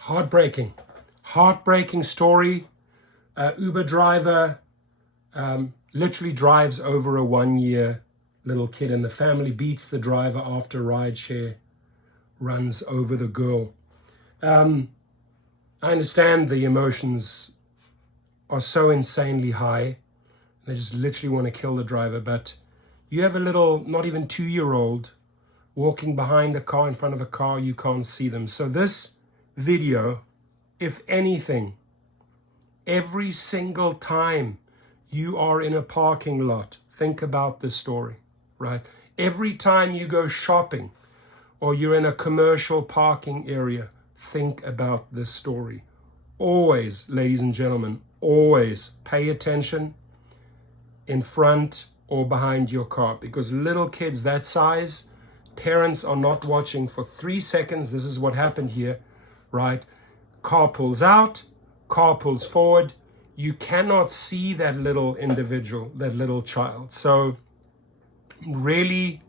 Heartbreaking story. Uber driver literally drives over a 1-year little kid, and the family beats the driver after Rideshare runs over the girl. I understand the emotions are so insanely high. They just literally want to kill the driver, but you have a little, not even 2-year-old walking behind a car, in front of a car, you can't see them. So this video, if anything, every single time you are in a parking lot, think about this story, right? Every time you go shopping or you're in a commercial parking area, think about this story. Always, ladies and gentlemen, always pay attention in front or behind your car, because little kids that size, parents are not watching for 3 seconds. This is what happened here, right? Car pulls out, car pulls forward. You cannot see that little individual, that little child. So really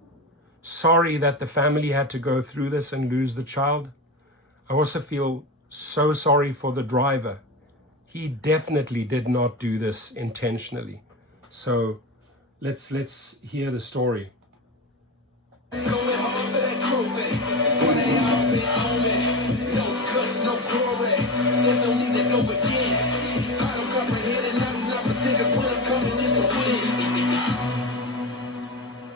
sorry that the family had to go through this and lose the child. I also feel so sorry for the driver. He definitely did not do this intentionally. So let's hear the story.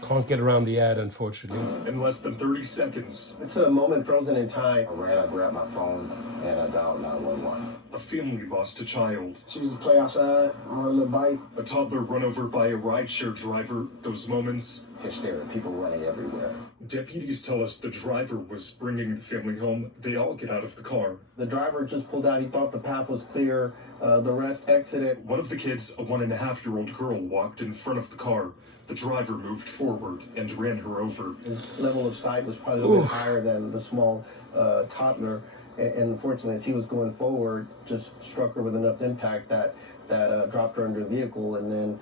Can't get around the ad, unfortunately. In less than 30 seconds. It's a moment frozen in time. I ran, I grabbed my phone, and I dialed 911. A family lost a child. She used to play outside on her little bike. A toddler run over by a rideshare driver. Those moments. Hysteria, people running everywhere. Deputies tell us the driver was bringing the family home. They all get out of the car. The driver just pulled out. He thought the path was clear. The rest exited. One of the kids, a 1.5-year-old girl, walked in front of the car. The driver moved forward and ran her over. His level of sight was probably a little bit higher than the small toddler. And unfortunately, as he was going forward, just struck her with enough impact that dropped her under the vehicle and then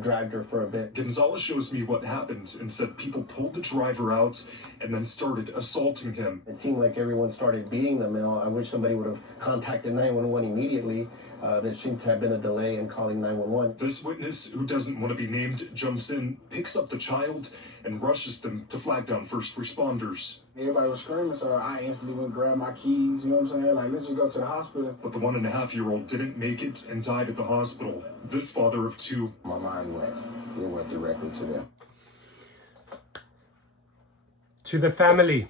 dragged her for a bit. Gonzalez shows me what happened and said people pulled the driver out and then started assaulting him. It seemed like everyone started beating the male. I wish somebody would have contacted 911 immediately. There seemed to have been a delay in calling 911. This witness, who doesn't want to be named, jumps in, picks up the child, and rushes them to flag down first responders. Everybody was screaming, so I instantly went and grabbed my keys, you know what I'm saying? Like, let's just go to the hospital. But the 1.5-year-old didn't make it and died at the hospital. This father of two. My mind went directly to them. To the family,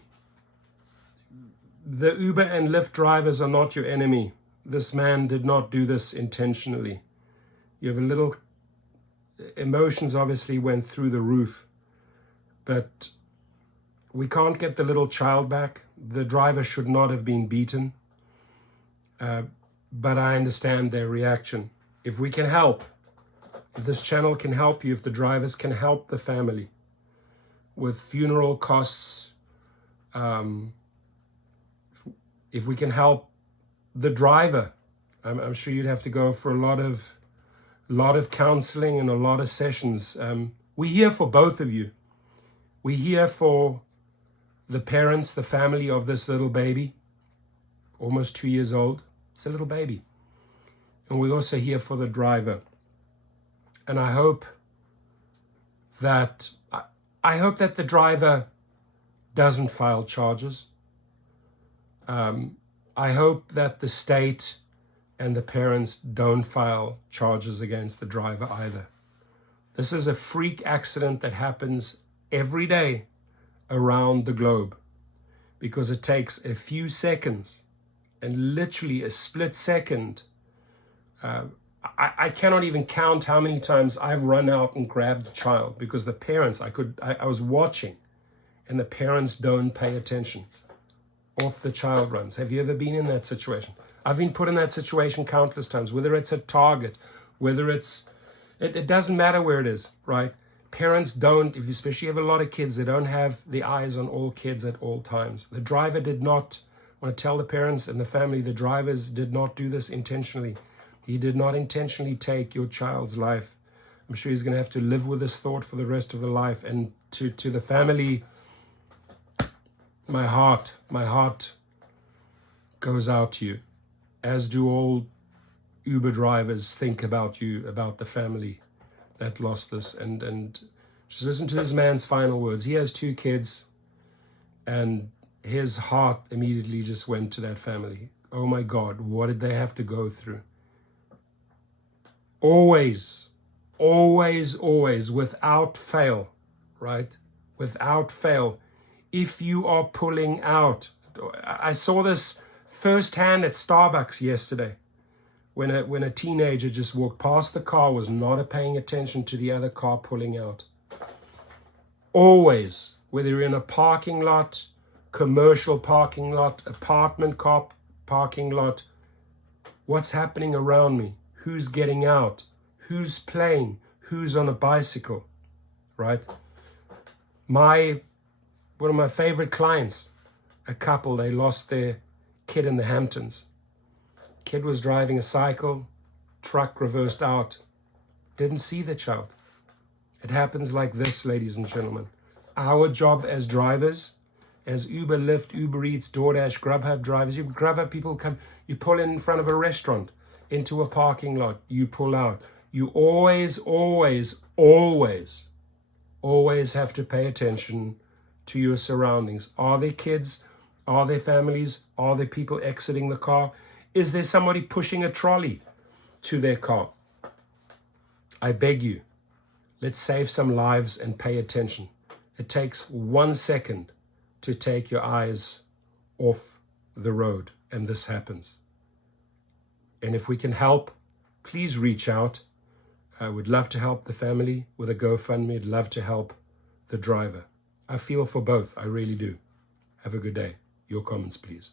the Uber and Lyft drivers are not your enemy. This man did not do this intentionally. You have a little, emotions obviously went through the roof, but we can't get the little child back. The driver should not have been beaten, but I understand their reaction. If we can help, if this channel can help you, if the drivers can help the family with funeral costs, if we can help the driver, I'm sure you'd have to go for a lot of counseling and a lot of sessions. We're here for both of you. We're here for the parents, the family of this little baby, almost 2 years old. It's a little baby. And we're also here for the driver. And I hope that the driver doesn't file charges. I hope that the state and the parents don't file charges against the driver either. This is a freak accident that happens every day around the globe, because it takes a few seconds and literally a split second. I cannot even count how many times I've run out and grabbed the child because the parents, I was watching and the parents don't pay attention. Off the child runs. Have you ever been in that situation? I've been put in that situation countless times, whether it's at Target, whether it doesn't matter where it is, right? Parents don't, if you especially have a lot of kids, they don't have the eyes on all kids at all times. The driver did not, I want to tell the parents and the family, the drivers did not do this intentionally. He did not intentionally take your child's life. I'm sure he's going to have to live with this thought for the rest of the life. And to the family, my heart goes out to you, as do all Uber drivers think about you, about the family that lost this. And just listen to this man's final words. He has 2 kids, and his heart immediately just went to that family. Oh my God, what did they have to go through? Always, always, always, without fail, right? Without fail, if you are pulling out. I saw this firsthand at Starbucks yesterday when a teenager just walked past the car, was not paying attention to the other car pulling out. Always, whether you're in a parking lot, commercial parking lot, apartment car parking lot, what's happening around me? Who's getting out? Who's playing? Who's on a bicycle, right? One of my favorite clients, a couple, they lost their kid in the Hamptons. Kid was driving a cycle, truck reversed out, didn't see the child. It happens like this, ladies and gentlemen. Our job as drivers, as Uber, Lyft, Uber Eats, DoorDash, Grubhub drivers, Grubhub people come, you pull in front of a restaurant, into a parking lot, you pull out. You always, always, always, always have to pay attention to your surroundings. Are there kids? Are there families? Are there people exiting the car? Is there somebody pushing a trolley to their car? I beg you, let's save some lives and pay attention. It takes 1 second to take your eyes off the road, and this happens. And if we can help, please reach out. I would love to help the family with a GoFundMe. I'd love to help the driver. I feel for both. I really do. Have a good day. Your comments, please.